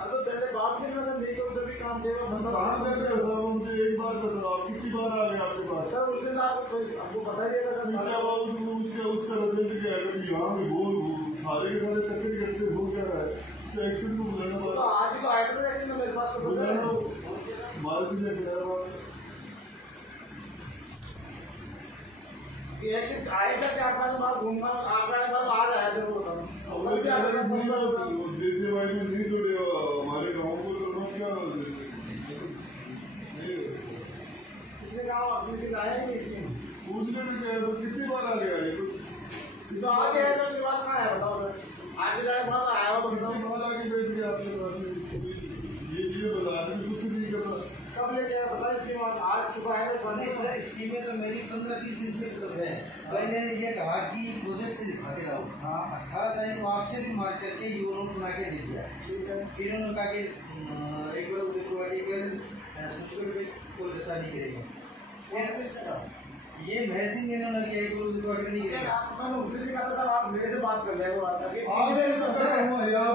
तो पहले बात नहीं करना नहीं तो भी काम देगा मतलब कहाँ से मुझे एक बार बताओ कितनी बार आ गया आपके पास सर उस दिन आपको पता ही था उसका रिजल्ट क्या है यहाँ में वो सारे के सारे चक्कर इकट्ठे हो क्या रहा है एक्शन को बुलाना पड़ा तो आज ही तो आया था एक्शन मेरे पास तो माल से एक्शन आएगा 4-5 बार घूमना आप बाद आज आया सर वो बताओ दिल्ली भाई में नहीं जोड़े हमारे गाँव को तो क्या पिछले गाँव अपने आया नहीं इसमें पूछने से क्या तो कितनी बार आ गया ये तो आज आया तो उसके बाद कहाँ है बताओ सर आज भी जाए वहाँ आया हुआ बताओ बाहर आके बैठ गया आपके पास ये चीजें बता कुछ नहीं करता कब लेके आया पता स्कीम आज सुबह आया नहीं सर स्कीम में तो मेरी 15-20 दिन से मतलब है मैंने ये कहा कि प्रोजेक्ट से दिखा के लाओ हाँ 18 तारीख को आपसे भी मार करके यू नोट बना के दे दिया ठीक है फिर उन्होंने कहा कि एक बार उसे प्रोवाइड कर सर्टिफिकेट पे कोई जता नहीं करेगा ये महसिन इन्होंने किया है कोई रिकॉर्ड नहीं करेगा मैंने उस दिन भी कहा था आप मेरे से बात कर ले वो आप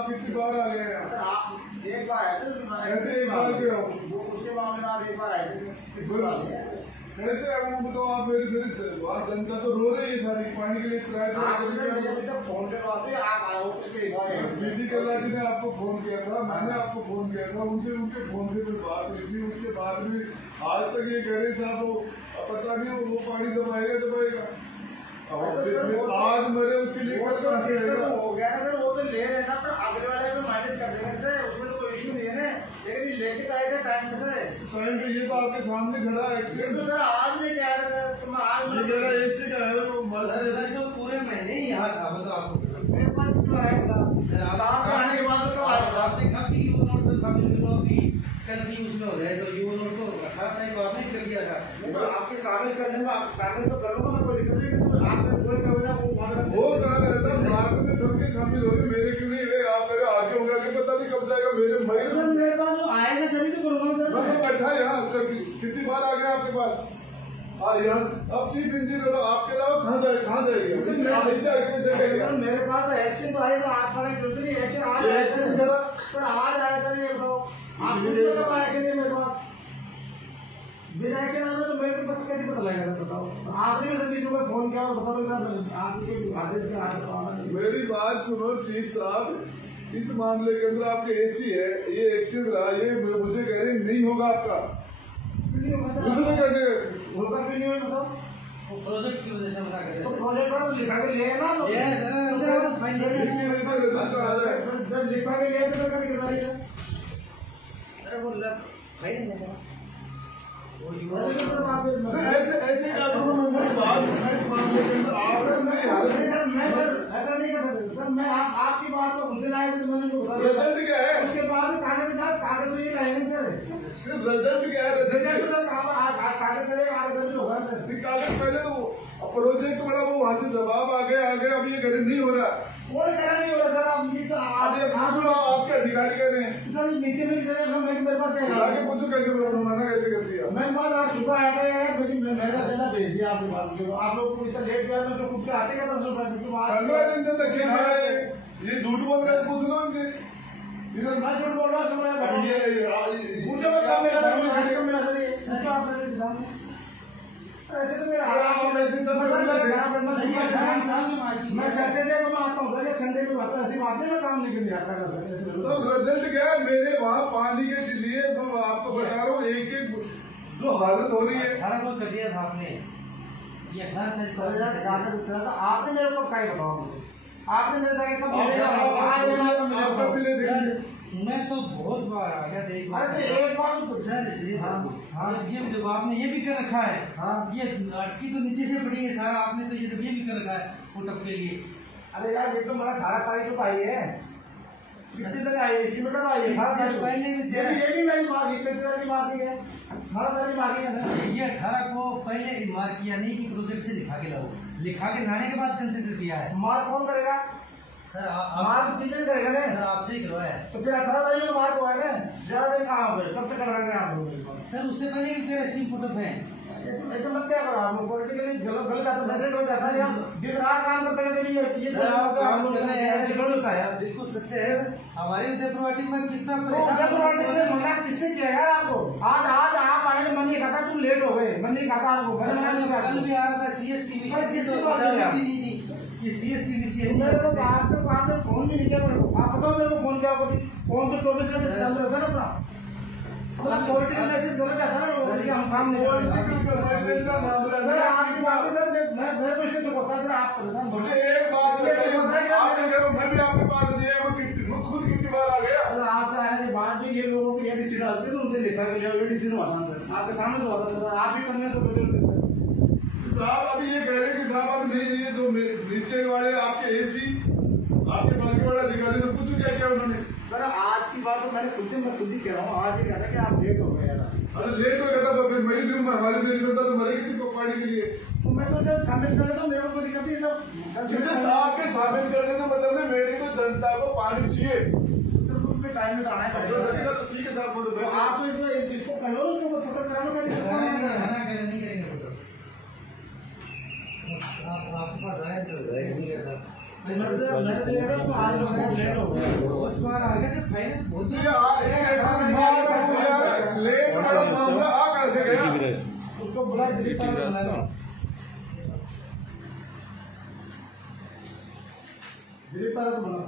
कितनी बार आ गए सर आप एक बार आए थे ऐसे एक बार क्यों उसके मामले में आप एक बार आए थे कैसे है वो बताओ आप मेरी जनता तो रो रही है सारी पानी के लिए फोन पे बात है आप आए बीडी कल्ला जी ने आपको फोन किया था मैंने आपको फोन किया था उनसे उनके फोन से कोई बात हुई थी उसके बाद भी आज तक ये कह रहे साहब पता नहीं वो पानी दबाएगा आज मरे उसके लिए हो गया ना सर वो तो ले रहे ना पर अगले वाले में माइनस कर देंगे उसमें तो कोई इशू नहीं है ना लेकिन लेके आए थे टाइम पे टाइम पे ये तो आपके सामने खड़ा है एक्सीडेंट तो सर आज नहीं कह रहे थे तुम आज ये कह रहा है इससे क्या है वो तो पूरे महीने ही यहाँ था मतलब आपको मेरे पास क्यों आया था शाम को आने के बाद तो आपने कहा कि यू नोट से शामिल करो अभी कल भी उसमें हो जाए तो यू नोट को 18 तारीख को आपने कर दिया था तो आपके शामिल करने में आप शामिल तो करूँगा मैं कोई दिक्कत नहीं आपने कोई कविता वो कहा ऐसा भारत में सबके शामिल हो रहे मेरे क्यों नहीं हुए आप मेरे आगे होंगे आगे पता नहीं कब जाएगा मेरे पास आएगा तभी तो करूँगा बैठा यहाँ कितनी बार आ गया आपके पास यहाँ अब चीफ इंजीनियर आपके अलावा कहाँ जाएगी मेरे पास तो एक्शन तो आएगा आप एक्शन पर आज आया सर ये बताओ आप एक्शन है मेरे पास बिना एक्शन आने तो मेरे को कैसे पता लगेगा बताओ आपने भी सभी को फोन किया और बता दो आपके आदेश के मेरी बात सुनो चीफ साहब इस मामले के अंदर आपके एसी है ये एक्शन रहा ये मुझे कह रहे नहीं होगा आपका दूसरे कैसे होगा क्यों नहीं होगा बताओ प्रोजेक्ट की वजह से मना कर तो प्रोजेक्ट पर लिखा के ले ना तो ये सर अंदर आओ फाइल जब लिखा के ले तो क्या करना है अरे वो फाइल लेगा ऐसे ऐसे ऐसा नहीं कर सकते सर मैं आपकी बात को मुझे लाए तो मैंने रिजल्ट क्या है उसके बाद कागज में ये लाएंगे सर रिजल्ट क्या है रिजल्ट सर कागज चलेगा आगे होगा सर कागज पहले तो प्रोजेक्ट वाला वो वहाँ से जवाब आ गया अब ये गरीब नहीं हो रहा कोई कह नहीं हो रहा सर आप सुनो आपके अधिकारी कह रहे हैं सर नीचे में मेरे पास आगे पूछो कैसे मना कैसे कर दिया मैं आज सुबह आया था लेकिन मेरा देना भेज दिया आपके पास आप लोग को इतना लेट गया मैं तो कुछ आते का 10 रुपए 15 दिन से धक्के खा रहे हैं ये झूठ बोल रहे हैं पूछ लो इनसे इधर मैं झूठ बोल रहा हूँ समय पूछो मेरा सर आप सामने ऐसे तो मेरा मैं सैटरडे को आता हूँ सर संडे को आता ऐसी बात नहीं मैं काम नहीं कर आता सब रिजल्ट क्या है मेरे वहाँ पानी के लिए आपको बता रहा हूँ एक जो हालत हो रही है 18 को कर दिया था आपने ये 18 आपने मेरे को क्या बताओ आपने मेरे साथ मैं तो बहुत बार आ गया एक बार तो सर ये जो आपने ये भी कर रखा है ये लड़की तो नीचे से पड़ी है सारा आपने तो ये भी कर रखा है फुटअप के लिए अरे यार ये तो मेरा 18 तारीख को आई है कितनी तक आई है इसी में आई है पहले भी ये भी मैंने मार्क की है 18 तारीख मार्क है ये 18 को पहले मार्क किया नहीं कि प्रोजेक्ट से लिखा के लाओ लिखा के लाने के बाद कंसिडर किया है मार्क कौन करेगा सर मार्क सीधे करेगा ना सर, आपसे ही करवाया है। तो फिर 18 तारीख को मार्क हुआ है ना, ज्यादा दिन कहाँ हो गए, कब से करवाएंगे आप लोग? सर उससे पहले कि तेरा सिम फोटो है ऐसे मत क्या करो आप लोग, पॉलिटिकली गलत गलत ऐसा नहीं, हम दिन रात काम करते रहते हैं। ये सर आप काम कर रहे हैं, ऐसे थोड़ी होता है यार। बिल्कुल सत्य है। हमारे उदयपुर वाटिक में कितना मना किसने किया यार आपको? आज आज आप आए, मन नहीं खाता, तुम लेट हो गए, मन नहीं खाता आपको। कल भी आ रहा था सीएस की विषय की सीएस की विषय मेरे को आज तक आपने फोन भी नहीं किया मेरे को। आप बताओ मेरे को फोन किया कभी? फोन तो 24 घंटे चालू रहता है ना अपना। पॉलिटिकल मैसेज गलत आता है ना, हम काम नहीं पॉलिटिकल मैसेज का मामला सर। आपकी बात है सर, मैं कुछ नहीं होता सर, आप परेशान। मुझे एक बात बताइए, आपके घरों मैं भी आपके पास मैं खुद कितनी बार आ गया सर। आप आने के बाद भी ये लोगों को एडीसी डालते थे, उनसे लिखा गया एडीसी में आता सर, आपके सामने तो आता सर, आप भी करने से बदल साहब। अभी ये कह रहे हैं कि साहब आप नहीं, ये जो नीचे वाले आपके एसी आपके बाकी वाले अधिकारी से पूछो क्या क्या उन्होंने। सर आज की बात तो मैं खुद ही कह रहा हूँ। आज ये कहता कि आप लेट हो गए यार। अरे लेट हो गया था, फिर मेरी जिम्मे हमारी मेरी जनता तो मरेगी थी पार्टी के लिए। तो मैं तो जब शामिल कर लेता हूँ, मेरे को कोई दिक्कत नहीं सब। मुझे साहब के शामिल करने से मतलब है मेरी तो जनता को पानी चाहिए, सर उनके टाइम में तो आना जो पड़ेगा। लगेगा तो ठीक है साहब। तो आप तो इसको कर लो, उसको फोटो करा लो। नहीं करेंगे फोटो। आपके पास आए तो नहीं करता। आज लोग लेट हो गए, बहुत बार आ गया तो फाइनल बहुत लेट वाला मामला आ कहाँ से गया? उसको बुला दिलीप तारा को बुला।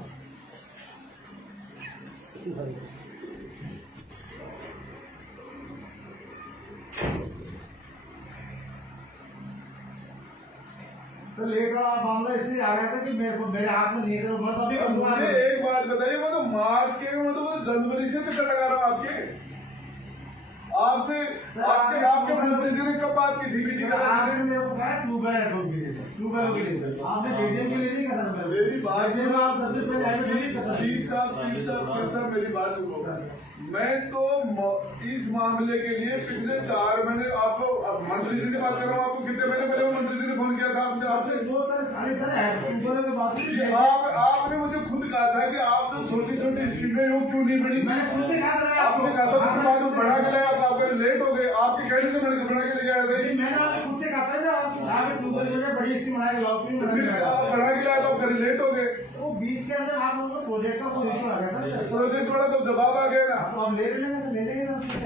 तो लेट वाला मामला इसलिए आ गया था कि मेरे हाथ में नहीं था, मैं तभी मुझे एक बात बताइए, वो तो मार्च के वो तो जनवरी से चक्कर लगा रहा हूँ आपके आपके मंत्री जी ने कब बात की थी मीटिंग आपने मेरे को कहा ट्यूबवेल के लिए आपने जेजेएम के लिए नहीं कहा। मेरी बात आप 10 दिन पहले आए। चीफ साहब मेरी बात सुनो। मैं तो इस मामले के लिए पिछले 4 महीने आपको मंत्री जी से बात कर रहा हूँ। आपको कितने महीने पहले वो मंत्री जी ने फोन किया था आपसे आपने मुझे खुद कहा था कि आप तो छोटी छोटी स्कीमें वो क्यों नहीं बढ़ी। मैंने खुद ही कहा था आपने कहा था उसके बाद वो बढ़ा के लाया था, आपके लेट हो गए। आपके कहने से बढ़ा के ले आए थे। मैंने आपको खुद से कहा था आप बड़ी स्कीम बना के आप बढ़ा के लाया था, आप करीब लेट हो गए। वो बीच के अंदर आप लोगों को प्रोजेक्ट का कोई इशू आ गया था। प्रोजेक्ट वाला तो जवाब आ गया ना, तो हम ले लेंगे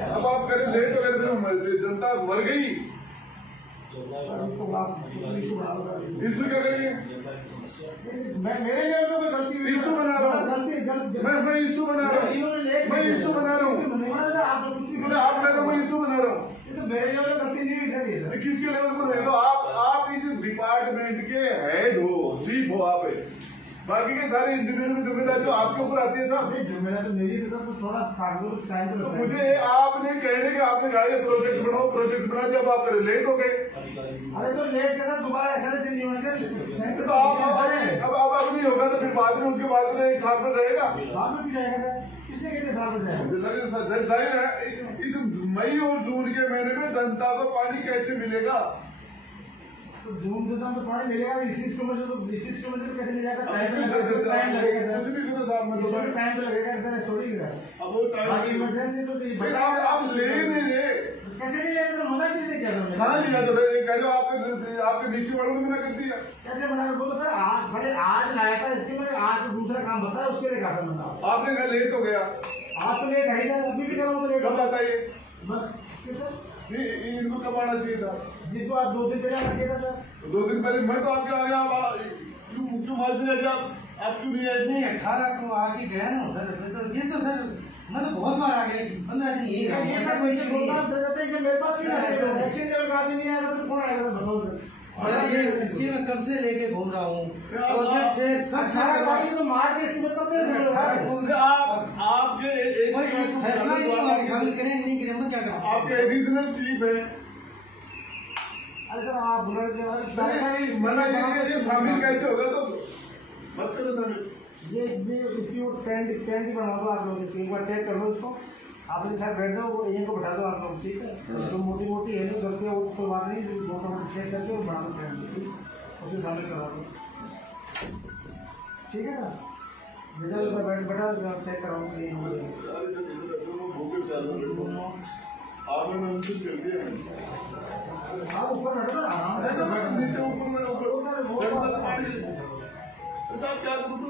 अब आप करीब लेट हो गए तो फिर जनता मर गई। इशू क्या करेंगे? मेरे लिए कोई गलती इशू बना रहा हूँ मैं इशू बना रहा हूँ मैं इशू बना रहा हूँ आप कह रहे हो मैं इशू बना रहा हूँ। मेरे लेवल में गलती नहीं हुई सर। किसके लेवल पर है? तो आप इस डिपार्टमेंट के हेड हो, चीफ हो आप। बाकी के सारे इंजीनियर की जिम्मेदारी तो आपके ऊपर आती है साहब। जिम्मेदारी तो मेरी तो थोड़ा टाइम तो मुझे आपने कहने के आपने कहा ये प्रोजेक्ट बना दिया, अब आप लेट हो गए। अरे तो लेट के साथ दोबारा ऐसा नहीं होगा तो आप अब नहीं होगा तो फिर बाद में उसके बाद में 1 साल में जाएगा। साल में भी जाएगा सर, किसने कहते साल में जाएगा? मुझे लगे जाहिर है इस मई और जून के महीने में जनता को पानी कैसे मिलेगा? तो जून से तो पानी मिलेगा, इसी स्कीम से कैसे मिल जाएगा? टाइम लगेगा कुछ भी करो साहब, मैं तो टाइम तो लगेगा सर, छोड़िए सर। अब वो टाइम इमरजेंसी तो आप ले नहीं रहे। कैसे नहीं ले सर? मना किसने किया सर? कहाँ लिया तो कह लो आपके नीचे वालों ने मना कर दिया। कैसे मना? बोलो सर आज लाया था इसके में, आज दूसरा काम बताया उसके लिए कहा था मना। आपने कहा लेट हो गया। आज तो लेट है सर, अभी भी कर रहा हूँ लेट। कब बताइए सर इनको कब आना चाहिए था? जिसको आप 2 दिन पहले आना चाहिए था सर। 2 दिन पहले मैं तो आपके आ गया, क्यों माल से आप क्यों नहीं आए? नहीं 18 को आके गया ना सर। ये तो सर मैं तो बहुत बार आ गया, 15 दिन यही रहा। ये सब वैसे प्रोग्राम दे देते हैं कि मेरे पास नहीं आया सर, एक्शन लेवल का आदमी नहीं आया तो कौन आएगा सर? बताओ सर ये इसकी मैं कब से लेके घूम रहा हूँ प्रोजेक्ट से सब सारा गाड़ी तो मार के इसमें कब से आपके फैसला नहीं शामिल करें नहीं करें मैं क्या कर सकता हूँ? आपके एडिशनल चीफ है। अरे सर आप बुला मना ये शामिल कैसे होगा? तो मत करो शामिल। ये इसकी वो ट्रेंड ही बना दो आप लोग, इसकी एक बार चेक कर लो इसको। आप लोग साथ बैठ जाओ, इनको बैठा दो आप लोग, ठीक है? जो मोटी है जो गलती है वो कोई बात नहीं, मोटा चेक करके बना दो ट्रेंड, उसे शामिल करा दो, ठीक है सर? रिजल्ट का बैठा चेक कराऊंगी। आपने उनसे कर दिया आप ऊपर बैठो आराम से नीचे ऊपर में साहब क्या करूँ तो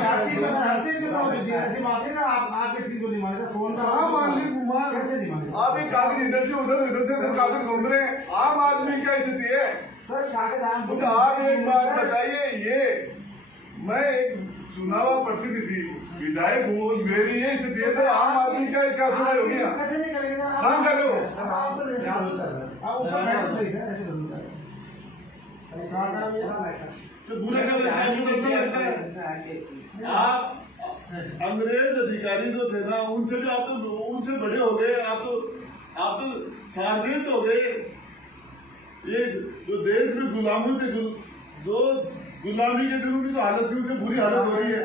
हर चीज ऐसी मांगे ना आप किसी को नहीं मांगे फोन का हाँ मान ली कुमार कैसे नहीं मांगे आप एक कागज इधर से कागज घूम रहे हैं आम आदमी क्या स्थिति है सर कागज तो आप एक बात बताइए ये मैं एक चुनाव प्रतिनिधि विधायक हूँ मेरी ये स्थिति है तो आम आदमी का क्या सुनाई होगी कैसे नहीं करेंगे हम कर रहे हो आप तो ऐसे बोलता सर आप ऊपर बैठो सही सर ऐसे बोलता है तो बुरे का ऐसा है आप अंग्रेज अधिकारी जो थे ना उनसे भी आप तो उनसे बड़े हो गए आप तो सार्जेंट हो गए ये जो देश में गुलामों से जो गुलामी के दिनों की जो हालत थी उससे बुरी हालत हो रही है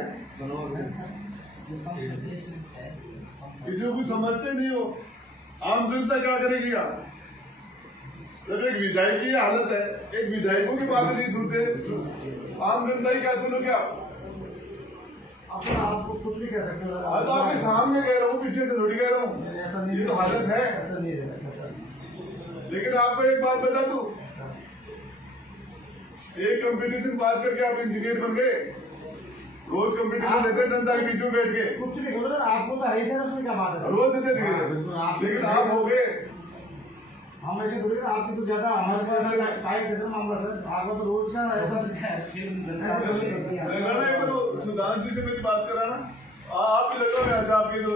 किसी को कुछ समझते नहीं हो आम जनता क्या करेगी आप जब एक विधायक की हालत है एक विधायकों की बात नहीं सुनते आम जनता ही क्या सुनोगे आपको कुछ भी कह सकते हो तो आपके सामने कह रहा हूँ पीछे से थोड़ी कह रहा हूँ ऐसा नहीं ये तो हालत है ऐसा नहीं रहेगा सर लेकिन आपको एक बात बता दूं एक कंपटीशन पास करके आप इंजीनियर बन गए रोज कंपटीशन देते जनता के बीच में बैठ के कुछ नहीं बोलो सर आपको तो है ही सर उसमें क्या बात है रोज देते थे लेकिन आप हो गए हम ऐसे बोले आपकी तो ज्यादा हमारे पास टाइट कैसे मामला सर आपका तो रोज का ऐसा लड़ा एक बार सुधांशु से मेरी बात कराना आप ही लगा मैं आपके जो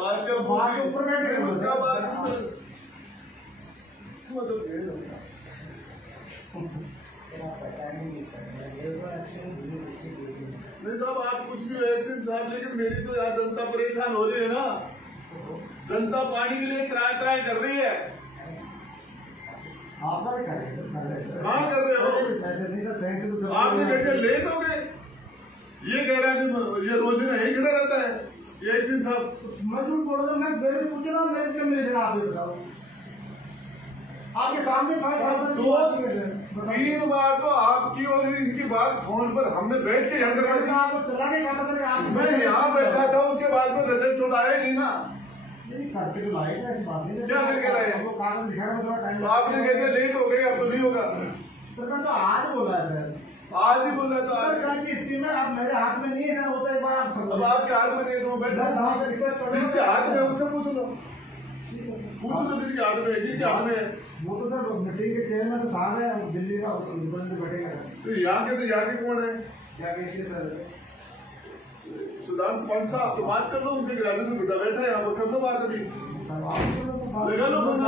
बात क्या ऊपर बैठे क्या बात नहीं साहब आप कुछ भी एक्शन साहब लेकिन मेरी तो यहाँ जनता परेशान हो रही है ना जनता पानी के लिए त्राय कर रही है आप कर रहे कहाँ कर रहे हो आपने कैसे लेट हो गए ये कह रहा है कि ये रोजाना यही खड़ा रहता है ये एक्शन साहब मैं झूठ बोल रहा हूँ मैं मेरे पूछ रहा हूँ मेरे से मिले आप ही बताओ आपके सामने दो तीन बार तो आपकी और इनकी बात फोन पर हमने बैठ के यहाँ करवाई थी आपको चला के कहा था मैं यहाँ बैठा था उसके बाद में रिजल्ट तो आया नहीं ना करके तो लाए ऐसी बात नहीं क्या करके लाए कागज दिखाने में थोड़ा टाइम तो आपने कहते लेट हो गए अब तो नहीं होगा सरकार तो आज बोला है सर आज ही बोला तो आज सरकार की स्कीम है अब मेरे हाथ में नहीं है सर होता एक बार आप अब आपके हाथ में नहीं है तो मैं बैठा जिसके हाथ में उससे पूछ लो पूछ लो जिसके हाथ में जिसके हाथ में वो तो सर मीटिंग के चेयरमैन तो साहब है दिल्ली का बैठेगा तो यहाँ के कौन है क्या कैसे सर सुधांशु पंत साहब तो बात कर लो उनसे राजेंद्र बुड्ढा बैठा है यहाँ पर कर लो बात अभी लगा लो फोन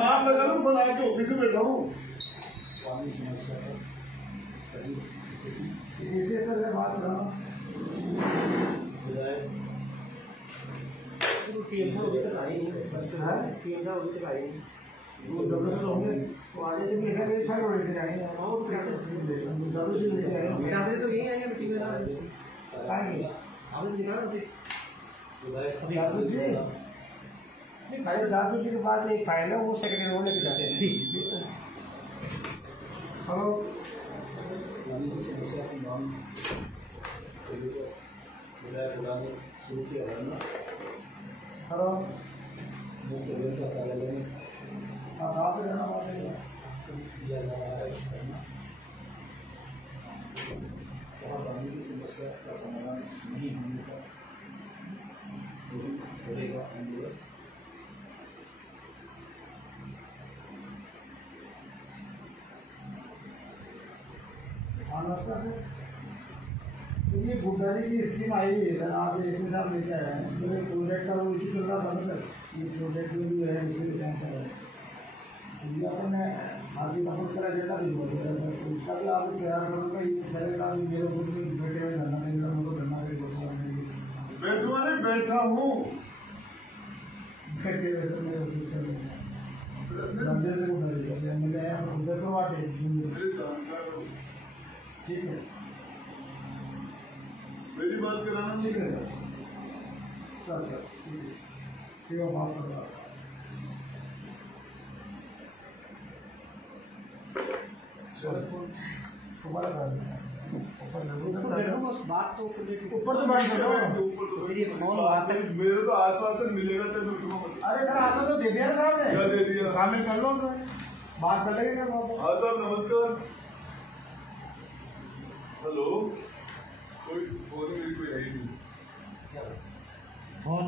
आप लगा लो फोन आपके ऑफिस में बैठा हूँ इसे सर मैं बात कर रहा हूँ जादू जी के बाद एक फाइल है वो सेक्रेटरी वो लेके जाते हैं हेलो हेलो साथ रहना बात पानी की समस्या का समाधान नहीं होने का करेगा आंदोलन। नमस्कार सर ये गुड्डारी की स्कीम आई हुई है सर आप एक साहब लेके आए हैं जो एक प्रोजेक्ट का वो इशू चल रहा था ना सर ये प्रोजेक्ट में भी है इसमें सैंक्शन है ये अपन ने आगे सपोर्ट करा एजेंडा भी बोल रहा है तो उसका भी आप तैयार करूँगा ये चलेगा मेरे खुद में बैठे हुए धरना देगा उनको धरना के बैठूँ नहीं बैठा हूँ बैठे हुए सर मेरे ऑफिस का बंदे से गुड्डारी कर मिले हैं उधर तो आटे ठीक है मेरी बात कराना ठीक है सर सर ठीक है क्यों माफ कर रहा तुम्हारा बात तो ऊपर तो बैठ जाओ। मेरे तो आसपास से मिलेगा तो अरे सर आशा तो दे दिया साहब ने। क्या दे दिया? शामिल कर लो सर, बात कर लेंगे क्या बात? हाँ साहब नमस्कार। हेलो कोई फोन मेरी कोई है ही नहीं। फोन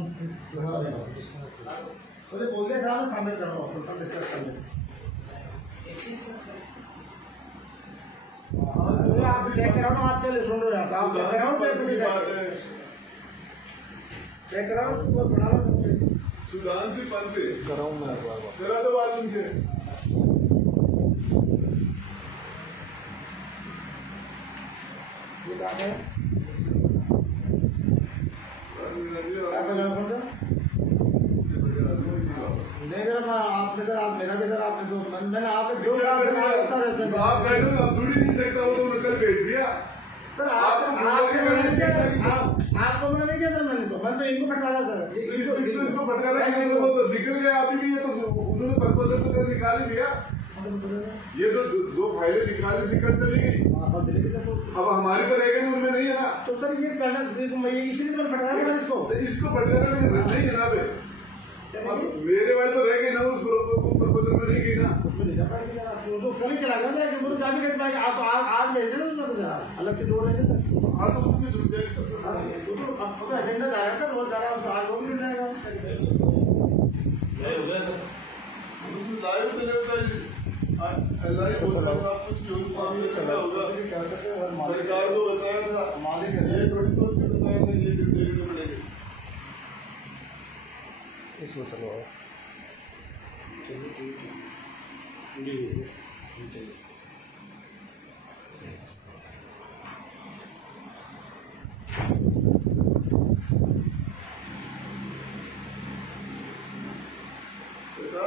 मुझे बोल दिया साहब शामिल कर लो, डिस्कस कर लेंगे। आप चेक कराओ ना, आपके लिए सुन रहे हैं आप चेक कराओ, चेक कराओ तो बना लो मुझसे। सुधान से पंथ कराऊं मैं करा दो बात उनसे। ये बात है नहीं सर, आपने सर आप मेरा भी सर आपने दो मैंने आपने जो आप कह रहे हो आप जुड़ ही नहीं सकता, वो तो नकल भेज दिया सर। आपको मैंने नहीं किया सर, मैंने तो इनको फटकारा सर। इसको फटकारा वो तो निकल गया अभी भी। ये तो उन्होंने प्रपोजल तो निकाल ही दिया। ये तो जो फाइलें निकाली दिक्कत चली गई। अब हमारी तो रहेगा उनमें नहीं है ना। तो सर ये इसीलिए मैंने फटकारा था इसको। इसको फटकारा नहीं है ना भाई। मेरे वाले तो रह गए ना, उस प्रपोजल में नहीं गई ना। उसमें नहीं जा पाएगी जरा, तो फोन ही चला गया सर। मुझे चाबी कैसे पाएगी? आप आज भेज देना उसमें, तो जरा अलग से जोड़ लेंगे सर। हाँ तो उसमें जुड़ जाएगा। तो एजेंडा जाएगा सर, रोज जरा आज वो भी जुड़ जाएगा। लाइव चलेगा लाइव होता सब कुछ न्यूज मामले चला होगा। सरकार को बचाया था, मालिक ये थोड़ी सोच के बचाया था, ये दिन देने पड़ेगा। इसको चलो चलिए चलिए ऐसा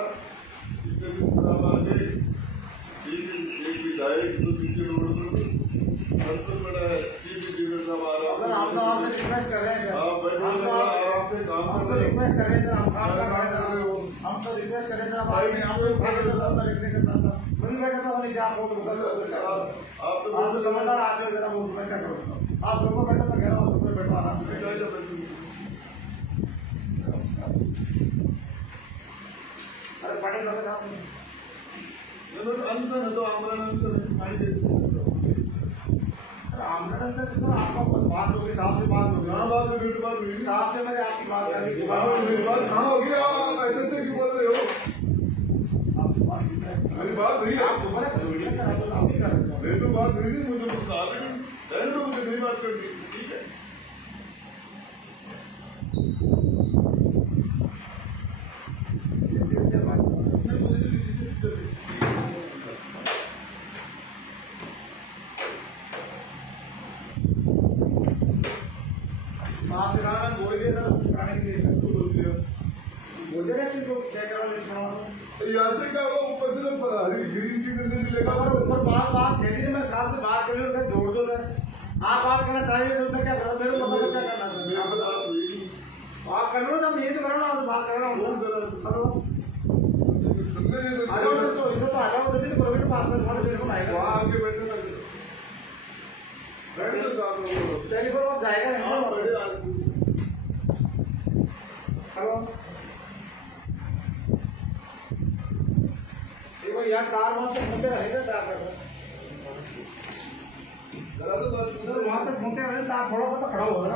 इतने दिन खराब आ गए। चीफ एक विधायक जो पीछे रोड पर अवसर पड़ा है, चीफ इंजीनियर साहब आ रहा अगर हम तो आपसे रिक्वेस्ट कर रहे हैं सर, आप बैठो आराम से काम हम तो कर रहे रिक्वेस्ट कर रहे हैं सर, हम काम कर रहे हैं। हो। हम तो रिक्वेस्ट कर रहे हैं सर, आप बैठे सर नीचे आप तो समझदार आदमी जरा वो मैं क्या करूँ? आप सोफा बैठो, मैं कह रहा हूँ सोफा बैठो आराम से। अरे पटेल लगे साहब अनशन है तो आमरण अनशन है, खाई कैसे सकता हूँ? आमरण से तो आपका बात होगी, साहब से बात होगी। कहाँ बात है? मेरी बात हुई साहब से मैंने आपकी बात करी। मेरी बात कहाँ होगी? आप ऐसे थे क्यों बोल रहे हो? मेरी बात हुई आप दोबारा करोगे सर, आप ही कर रहे हो। मेरी तो बात हुई नहीं, मुझे कुछ कहा भी नहीं। रहने दो, मुझे नहीं बात करनी, ठीक है। इस चीज के बाद नहीं, मुझे किसी से दिक्कत नहीं। साहब के साथ बोल दिया सर कराने के लिए, इसको बोल दिया। बोल दिया ना चीज को चेक करो लिस्ट बनाओ। यहाँ से क्या होगा? ऊपर से तो ग्रीन सिग्नल मिलेगा। अगर ऊपर बात कह दी मैं साहब से बात कर रही हूँ, जोड़ दो सर। आप बात करना चाहिए तो मैं क्या करूँ? मेरे को पता क्या करना सर। मेरे को बात हुई नहीं। आप कर लो ना, मैं यही तो कर रहा हूँ, बात कर रहा हूँ। हेलो आ जाओ सर, तो इधर तो आ जाओ, जल्दी से करो बेटा, बात कर, तुम्हारे टेलीफोन आएगा। वहाँ आके बैठे ना, बैठ जाओ साथ में। टेलीफोन वहाँ जाएगा नहीं। हाँ, बड़े आदमी। हेलो देखो यार, कार वहाँ तक घूमते रहेगा सर, जरा तो बात सर वहाँ तक घूमते रहे तो आप थोड़ा सा तो खड़ा होगा ना।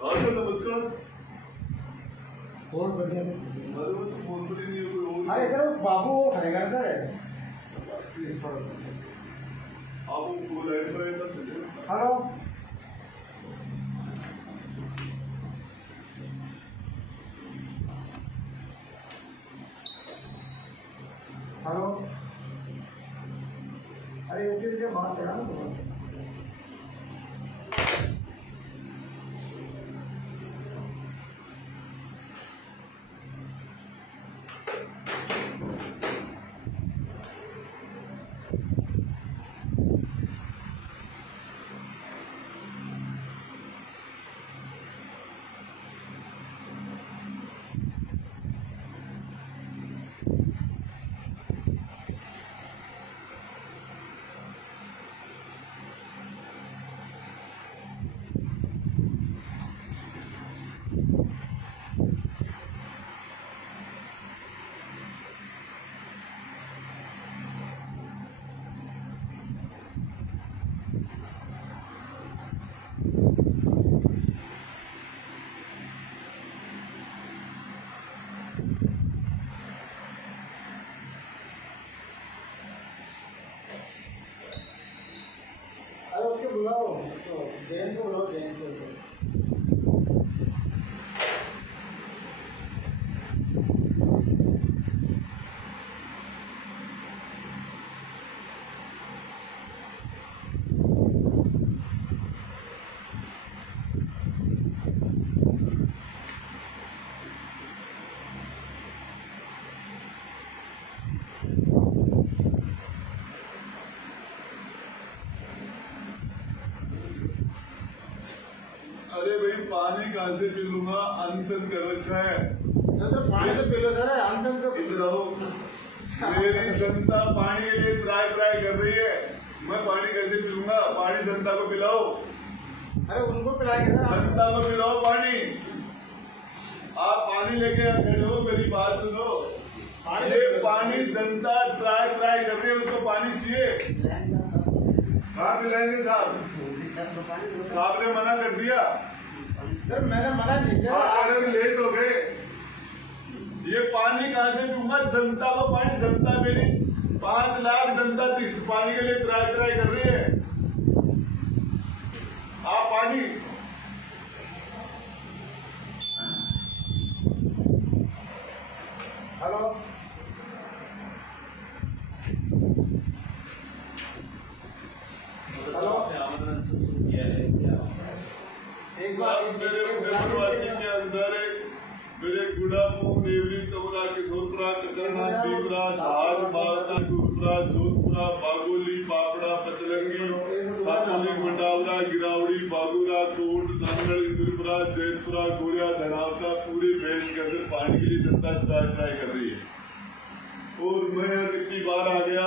हाँ सर नमस्कार। बहुत बढ़िया। अरे वो तो फोन पर ही नहीं है, कोई और। अरे सर बाबू वो खड़ेगा ना सर। आप वो लाइन पर आए तब चलेगा। हेलो हेलो अरे ऐसे ऐसे बात करा ना तो तो जैन को लो, जैन को लो। अरे भाई पानी कहाँ से पी लूंगा, अनशन कर रखा है। तो पानी तो पी लो सर, अनशन तो इधर आओ, मेरी जनता पानी के लिए त्राय कर रही है, मैं पानी कैसे पीऊंगा? पानी जनता को पिलाओ। अरे उनको पिलाएंगे सर, जनता को पिलाओ पानी। आप पानी लेके खड़े हो, मेरी बात सुनो। ये पानी जनता त्राय कर रही है, उसको पानी चाहिए। हाँ पिलाएंगे साहब, साहब ने मना कर दिया सर मैंने मना नहीं किया। अरे लेट हो गए। ये पानी कहाँ से पीऊंगा? जनता को पानी, जनता मेरी 5 लाख जनता पानी के लिए त्राय कर रही है। आप पानी हेलो एक बार मेरे निर्वाची के अंदर मेरे गुड़ापुर, नेवरी, चौरा, किशोरपुरा, ककरना, दीपरा, धार, मालदा, सूरपुरा, जोधपुरा, बागोली, पापड़ा, पचरंगी, सातोली, मंडावरा, गिरावड़ी, बागुरा, कोट, नंगल, इंद्रपुरा, जैतपुरा, गोरिया, धनावता, पूरे देश के अंदर पानी के लिए जनता त्राय कर रही है। और मैं कितनी बार आ गया,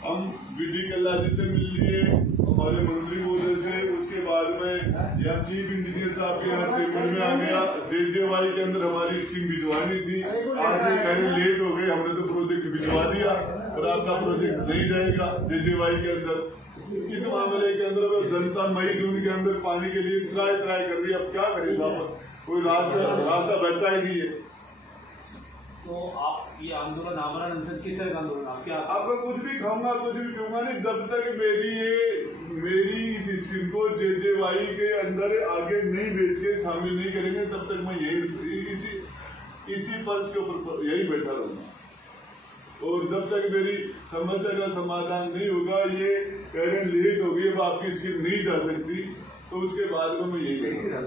हम विधि कल्ला जी से मिल लिए, हमारे मंत्री महोदय से, उसके बाद में यहाँ चीफ इंजीनियर साहब के यहाँ चेम्बर में आ गया। JJY के अंदर हमारी स्कीम भिजवानी थी, आज ये कहने लेट हो गए, हमने तो प्रोजेक्ट भिजवा दिया और आपका प्रोजेक्ट नहीं जाएगा JJY के अंदर। इस मामले के अंदर जनता मई जून के अंदर पानी के लिए त्राय कर रही है। अब क्या करें साहब, कोई रास्ता बचा ही नहीं है। तो आप ये आंदोलन, आमरण अनशन किस तरह का आंदोलन? आप क्या अब मैं कुछ भी खाऊंगा, कुछ भी पीऊंगा नहीं, जब तक मेरी इस स्कीम को JJY के अंदर आगे नहीं बेच के शामिल नहीं करेंगे, तब तक मैं यही इसी फर्श के ऊपर यही बैठा रहूंगा। और जब तक मेरी समस्या का समाधान नहीं होगा, ये कह रहे लेट हो गई, अब आपकी स्कीम नहीं जा सकती, तो उसके बाद में मैं यही करूंगा।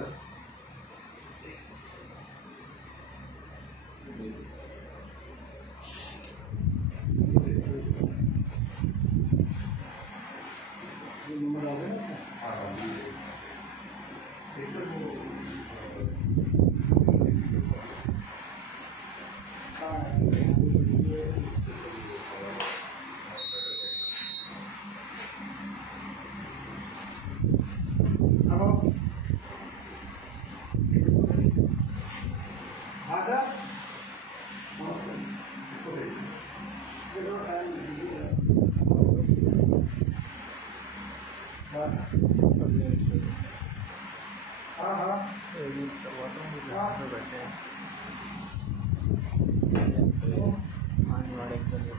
नंबर आ गया हाँ सर, हाँ हाँ आने वाले जगह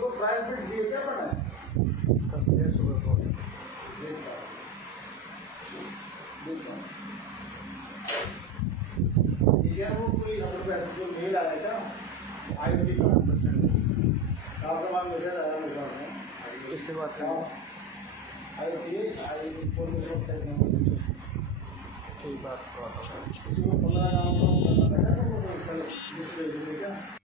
को प्राइस बिट दिए क्या पड़ा है? वो कोई हमारे पास जो मेल आया था IOD का आपका नाम मैसेज आया मेरे पास इससे बात ठीक बात किसी को 15 नाम का